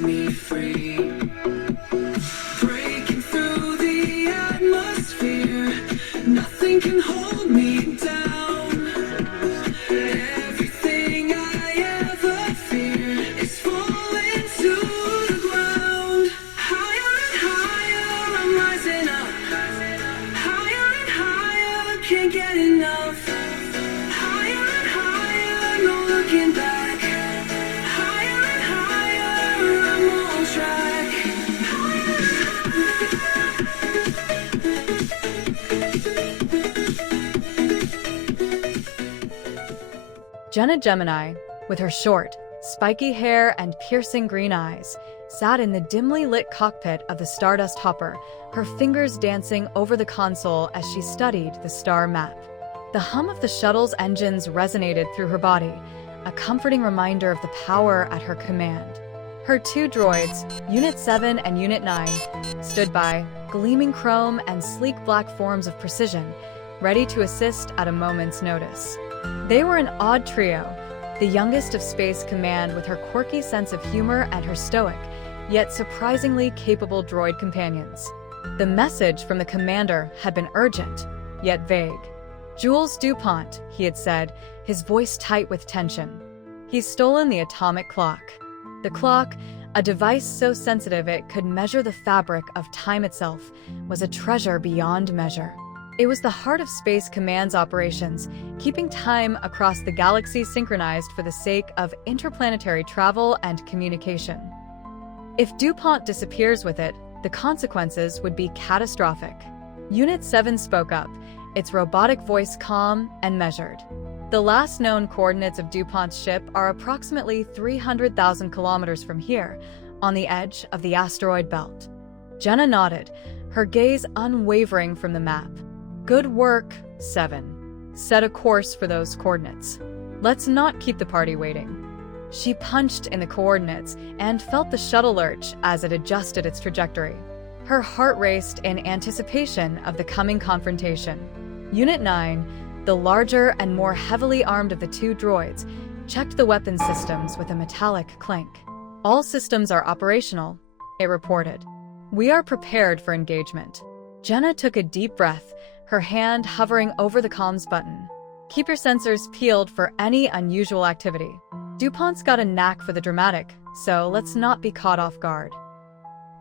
set me free. Breaking through the atmosphere, nothing can hold me down. Everything I ever feared is falling to the ground. Higher and higher, I'm rising up. Higher and higher, can't get enough. Higher and higher, no looking back. Higher and higher, I'm on track. Jenna Gemini, with her short, spiky hair and piercing green eyes, sat in the dimly lit cockpit of the Stardust Hopper, her fingers dancing over the console as she studied the star map. The hum of the shuttle's engines resonated through her body, a comforting reminder of the power at her command. Her two droids, Unit 7 and Unit 9, stood by, gleaming chrome and sleek black forms of precision, ready to assist at a moment's notice. They were an odd trio, the youngest of Space Command with her quirky sense of humor and her stoic, yet surprisingly capable droid companions. The message from the commander had been urgent, yet vague. Jules DuPont, he had said, his voice tight with tension. He's stolen the atomic clock. The clock, a device so sensitive it could measure the fabric of time itself, was a treasure beyond measure. It was the heart of Space Command's operations, keeping time across the galaxy synchronized for the sake of interplanetary travel and communication. If DuPont disappears with it, the consequences would be catastrophic. Unit 7 spoke up, its robotic voice calm and measured. The last known coordinates of DuPont's ship are approximately 300,000 kilometers from here, on the edge of the asteroid belt. Jenna nodded, her gaze unwavering from the map. Good work, 7. Set a course for those coordinates. Let's not keep the party waiting. She punched in the coordinates and felt the shuttle lurch as it adjusted its trajectory. Her heart raced in anticipation of the coming confrontation. Unit 9, the larger and more heavily armed of the two droids, checked the weapon systems with a metallic clink. All systems are operational, it reported. We are prepared for engagement. Jenna took a deep breath, her hand hovering over the comms button. Keep your sensors peeled for any unusual activity. DuPont's got a knack for the dramatic, so let's not be caught off guard.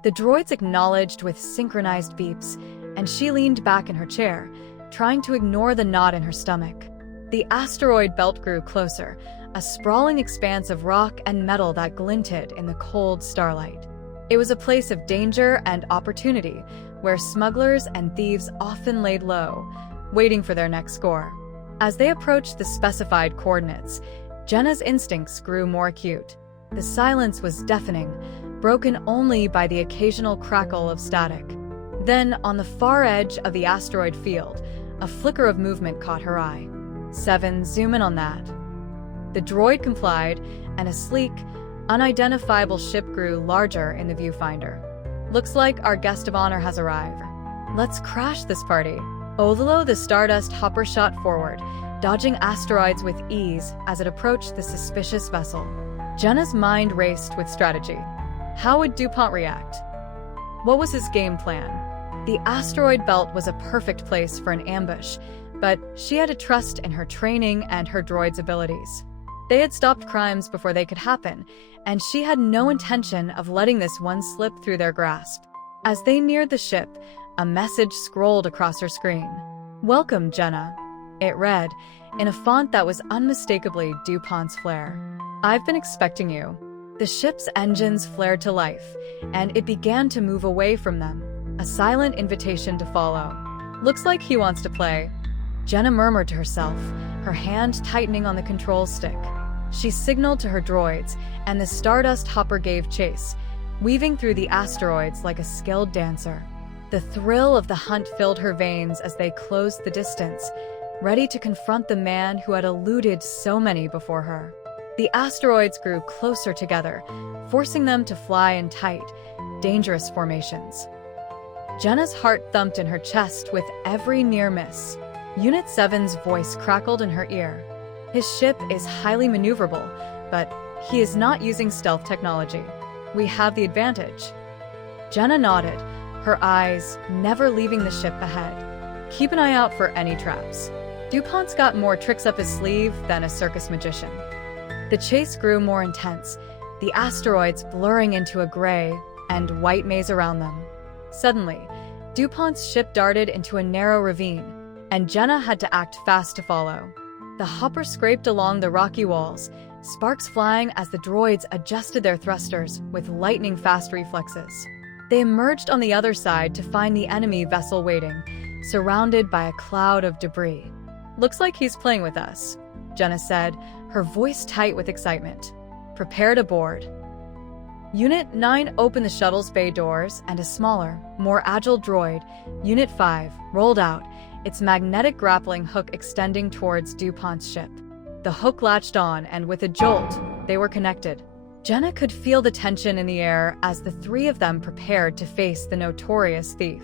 The droids acknowledged with synchronized beeps, and she leaned back in her chair, trying to ignore the knot in her stomach. The asteroid belt grew closer, a sprawling expanse of rock and metal that glinted in the cold starlight. It was a place of danger and opportunity, where smugglers and thieves often laid low, waiting for their next score. As they approached the specified coordinates, Jenna's instincts grew more acute. The silence was deafening, broken only by the occasional crackle of static. Then, on the far edge of the asteroid field, a flicker of movement caught her eye. 7, zoom in on that. The droid complied, and a sleek, unidentifiable ship grew larger in the viewfinder. Looks like our guest of honor has arrived. Let's crash this party. Although the Stardust Hopper shot forward, dodging asteroids with ease as it approached the suspicious vessel. Jenna's mind raced with strategy. How would DuPont react? What was his game plan? The asteroid belt was a perfect place for an ambush, but she had to trust in her training and her droid's abilities. They had stopped crimes before they could happen, and she had no intention of letting this one slip through their grasp. As they neared the ship, a message scrolled across her screen. "Welcome, Jenna," it read, in a font that was unmistakably DuPont's flair. "I've been expecting you." The ship's engines flared to life, and it began to move away from them, a silent invitation to follow. "Looks like he wants to play," Jenna murmured to herself, her hand tightening on the control stick. She signaled to her droids, and the Stardust Hopper gave chase, weaving through the asteroids like a skilled dancer. The thrill of the hunt filled her veins as they closed the distance, ready to confront the man who had eluded so many before her. The asteroids grew closer together, forcing them to fly in tight, dangerous formations. Jenna's heart thumped in her chest with every near miss. Unit 7's voice crackled in her ear. "His ship is highly maneuverable, but he is not using stealth technology. We have the advantage." Jenna nodded, her eyes never leaving the ship ahead. "Keep an eye out for any traps. DuPont's got more tricks up his sleeve than a circus magician." The chase grew more intense, the asteroids blurring into a gray and white maze around them. Suddenly, DuPont's ship darted into a narrow ravine, and Jenna had to act fast to follow. The hopper scraped along the rocky walls, sparks flying as the droids adjusted their thrusters with lightning-fast reflexes. They emerged on the other side to find the enemy vessel waiting, surrounded by a cloud of debris. "Looks like he's playing with us," Jenna said, her voice tight with excitement. "Prepare to board." Unit 9 opened the shuttle's bay doors, and a smaller, more agile droid, Unit 5, rolled out, its magnetic grappling hook extending towards DuPont's ship. The hook latched on, and with a jolt, they were connected. Jenna could feel the tension in the air as the three of them prepared to face the notorious thief.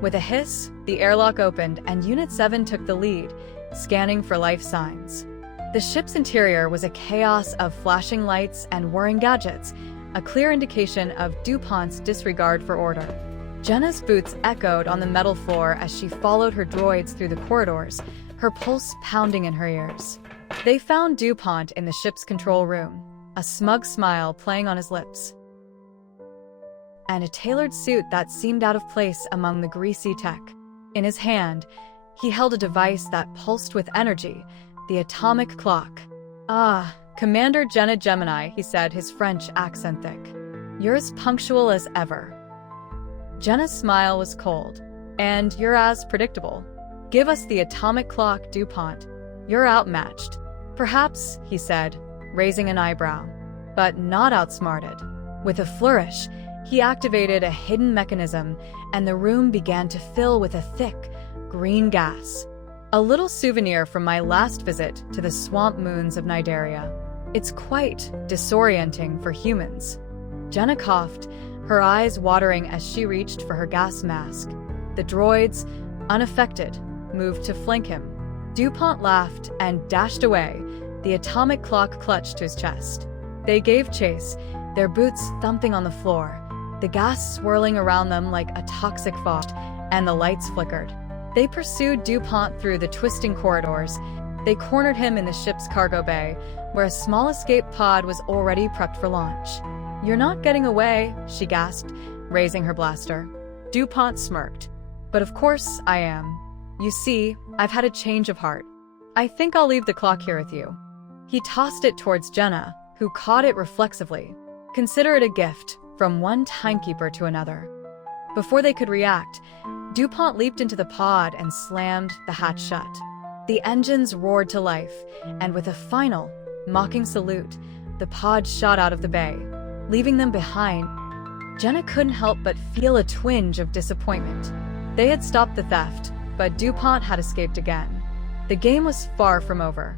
With a hiss, the airlock opened, and Unit 7 took the lead, scanning for life signs. The ship's interior was a chaos of flashing lights and whirring gadgets, a clear indication of DuPont's disregard for order. Jenna's boots echoed on the metal floor as she followed her droids through the corridors, her pulse pounding in her ears. They found DuPont in the ship's control room, a smug smile playing on his lips, and a tailored suit that seemed out of place among the greasy tech. In his hand, he held a device that pulsed with energy, the atomic clock. "Ah, Commander Jenna Gemini," he said, his French accent thick. "You're as punctual as ever." Jenna's smile was cold. "And you're as predictable. Give us the atomic clock, DuPont. You're outmatched." "Perhaps," he said, raising an eyebrow, "but not outsmarted." With a flourish, he activated a hidden mechanism, and the room began to fill with a thick, green gas. "A little souvenir from my last visit to the swamp moons of Nidaria. It's quite disorienting for humans." Jenna coughed, her eyes watering as she reached for her gas mask. The droids, unaffected, moved to flank him. DuPont laughed and dashed away, the atomic clock clutched to his chest. They gave chase, their boots thumping on the floor, the gas swirling around them like a toxic fog, and the lights flickered. They pursued DuPont through the twisting corridors. They cornered him in the ship's cargo bay, where a small escape pod was already prepped for launch. "You're not getting away," she gasped, raising her blaster. DuPont smirked. "But of course I am. You see, I've had a change of heart. I think I'll leave the clock here with you." He tossed it towards Jenna, who caught it reflexively. "Consider it a gift from one timekeeper to another." Before they could react, DuPont leaped into the pod and slammed the hatch shut. The engines roared to life, and with a final, mocking salute, the pod shot out of the bay, leaving them behind. Jenna couldn't help but feel a twinge of disappointment. They had stopped the theft, but DuPont had escaped again. The game was far from over.